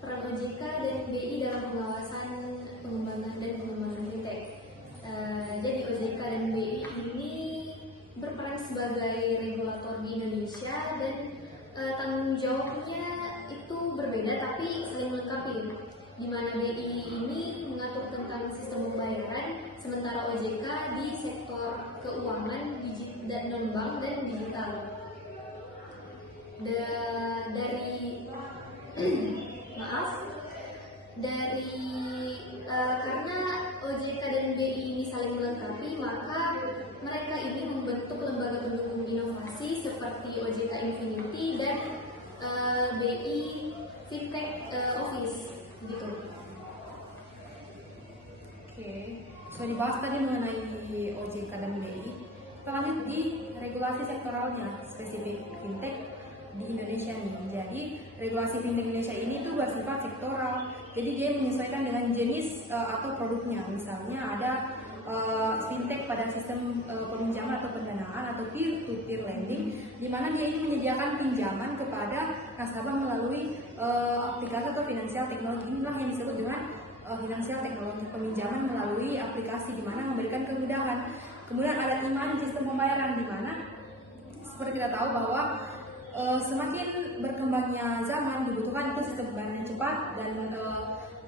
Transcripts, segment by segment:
peran OJK dan BI dalam pengawasan pengembangan fintech. Jadi OJK dan BI ini berperan sebagai regulator di Indonesia dan tanggung jawabnya itu berbeda tapi saling melengkapi. Di mana BI ini mengatur tentang sistem pembayaran, sementara OJK di sektor keuangan, dan non-bank dan digital. Karena OJK dan BI ini saling melengkapi, maka mereka ini membentuk lembaga pendukung inovasi seperti OJK Infinity dan BI Fintech Office gitu. Oke, so dibahas tadi mengenai OJK dan BI. Kita lanjut di regulasi sektoralnya spesifik fintech di Indonesia nih. Jadi regulasi fintech Indonesia ini tuh bersifat sektoral. Jadi dia menyesuaikan dengan jenis atau produknya. Misalnya ada fintech pada sistem peminjaman atau pendanaan atau peer-to-peer lending, di mana dia ini menyediakan pinjaman kepada nasabah melalui aplikasi atau finansial teknologi. Inilah yang disebut dengan finansial teknologi, peminjaman melalui aplikasi, di mana memberikan kemudahan. Kemudian ada e-money, sistem pembayaran, di mana seperti kita tahu bahwa semakin berkembangnya zaman dibutuhkan itu sistem pembayaran yang cepat dan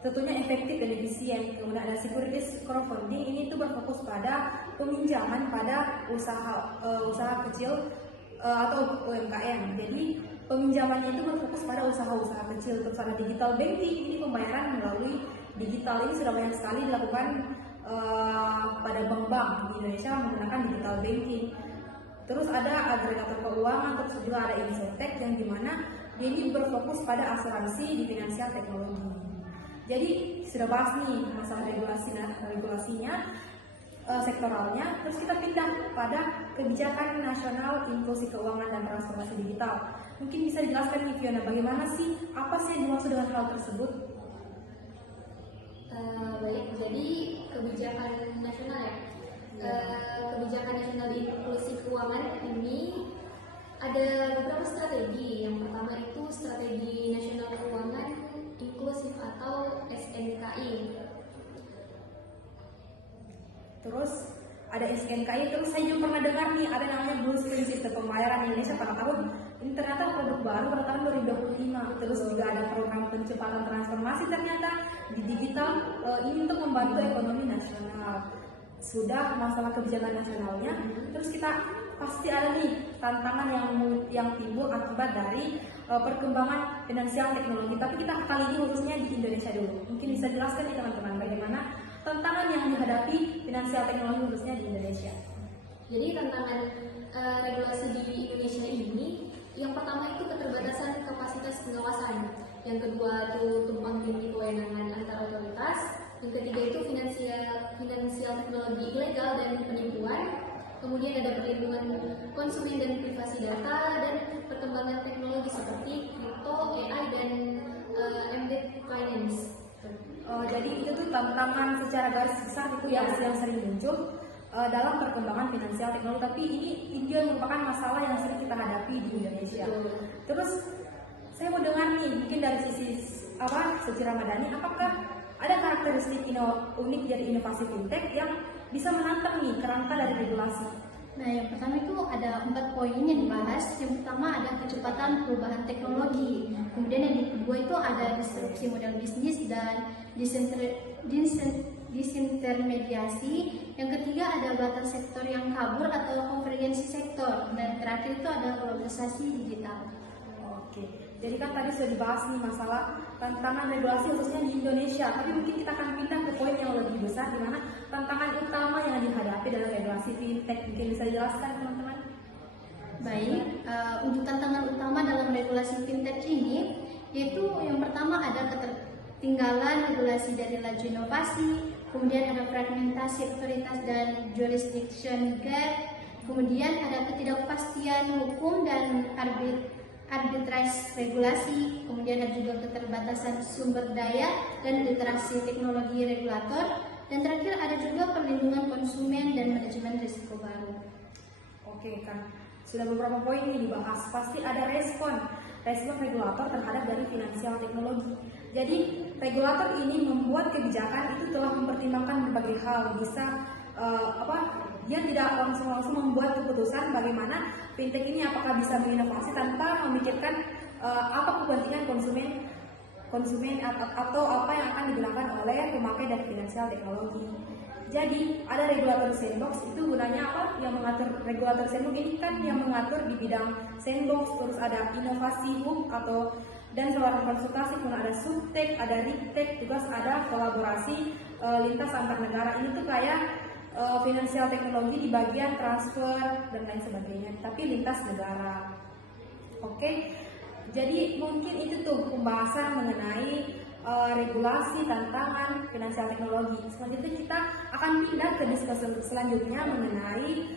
tentunya efektif dan efisien. Kemudian ada securities crowdfunding, ini itu berfokus pada peminjaman pada usaha kecil atau UMKM. Jadi peminjamannya itu berfokus pada usaha-usaha kecil. Terus ada digital banking, ini pembayaran melalui digital. Ini sudah banyak sekali dilakukan pada bank-bank di Indonesia menggunakan digital banking. Terus ada agregator keuangan, terus juga ada insurtech yang dimana dia ini berfokus pada asuransi di finansial teknologi. Jadi sudah bahas nih masalah regulasinya, sektoralnya. Terus kita pindah pada kebijakan nasional inklusi keuangan dan transformasi digital. Mungkin bisa dijelaskan nih Fiona, bagaimana sih, apa sih yang dimaksud dengan hal tersebut? Baik, jadi kebijakan nasional kebijakan nasional inklusi keuangan ini ada beberapa strategi. Yang pertama itu strategi nasional keuangan inklusif atau SNKI. Terus ada SNKI, terus saya juga pernah dengar nih ada namanya Blueprint Sistem Pembayaran Indonesia pada tahun ini, ternyata produk baru pada tahun 2025. Terus juga ada program percepatan transformasi ternyata di digital, ini untuk membantu ekonomi nasional. Sudah masalah kebijakan nasionalnya, terus kita pasti ada nih tantangan yang timbul akibat dari perkembangan finansial teknologi. Tapi kita kali ini khususnya di Indonesia dulu. Mungkin bisa jelaskan nih teman-teman bagaimana tantangan yang dihadapi finansial teknologi khususnya di Indonesia. Jadi tantangan regulasi di Indonesia ini, yang pertama itu keterbatasan kapasitas pengawasan. Yang kedua itu tumpang tindih kewenangan antar otoritas. Yang ketiga itu finansial teknologi ilegal dan penipuan. Kemudian ada perlindungan konsumen dan privasi data, dan perkembangan teknologi seperti kripto, AI, dan embedded finance. Jadi itu tuh tantangan secara garis besar itu yang sering muncul dalam perkembangan finansial teknologi. Tapi ini juga merupakan masalah yang sering kita hadapi di Indonesia. Terus saya mau dengar nih, mungkin dari sisi Suci Ramadhani, apakah ada karakteristik unik dari inovasi fintech yang bisa menantang nih kerangka dari regulasi? Nah, yang pertama itu ada 4 poin yang dibahas. Yang pertama ada kecepatan perubahan teknologi. Kemudian yang kedua itu ada disrupsi model bisnis dan disintermediasi. Yang ketiga ada batas sektor yang kabur atau konvergensi sektor. Dan terakhir itu ada globalisasi digital. Oke, jadi kan tadi sudah dibahas nih masalah tantangan regulasi khususnya di Indonesia. Tapi mungkin kita akan pindah ke poin yang lebih besar, di mana tantangan utama yang dihadapi dalam regulasi fintech. Mungkin bisa dijelaskan teman-teman? Baik, untuk tantangan utama dalam regulasi fintech ini, yaitu yang pertama ada ketertinggalan regulasi dari laju inovasi, kemudian ada fragmentasi otoritas dan jurisdiction gap, kemudian ada ketidakpastian hukum dan arbitrase regulasi, kemudian ada juga keterbatasan sumber daya dan literasi teknologi regulator, dan terakhir ada juga perlindungan konsumen dan manajemen risiko baru. Oke, kan sudah beberapa poin ini dibahas, pasti ada respon regulator terhadap dari finansial teknologi. Jadi regulator ini membuat kebijakan itu telah mempertimbangkan berbagai hal, bisa dia tidak langsung membuat keputusan bagaimana fintech ini apakah bisa berinovasi tanpa memikirkan apa kepentingan konsumen atau apa yang akan digunakan oleh pemakai dari finansial teknologi. Jadi ada regulator sandbox, itu gunanya apa? Yang mengatur regulator sandbox ini kan yang mengatur di bidang sandbox, terus ada inovasi hub dan saluran konsultasi, kemudian ada subtek, ada regtech, juga ada kolaborasi lintas antar negara. Ini tuh kayak finansial teknologi di bagian transfer dan lain sebagainya, tapi lintas negara. Oke. Jadi mungkin itu tuh pembahasan mengenai regulasi tantangan finansial teknologi. Selanjutnya kita akan pindah ke diskusi selanjutnya mengenai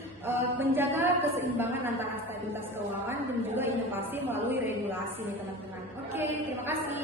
menjaga keseimbangan antara stabilitas keuangan dan juga inovasi melalui regulasi nih teman-teman. Oke, terima kasih.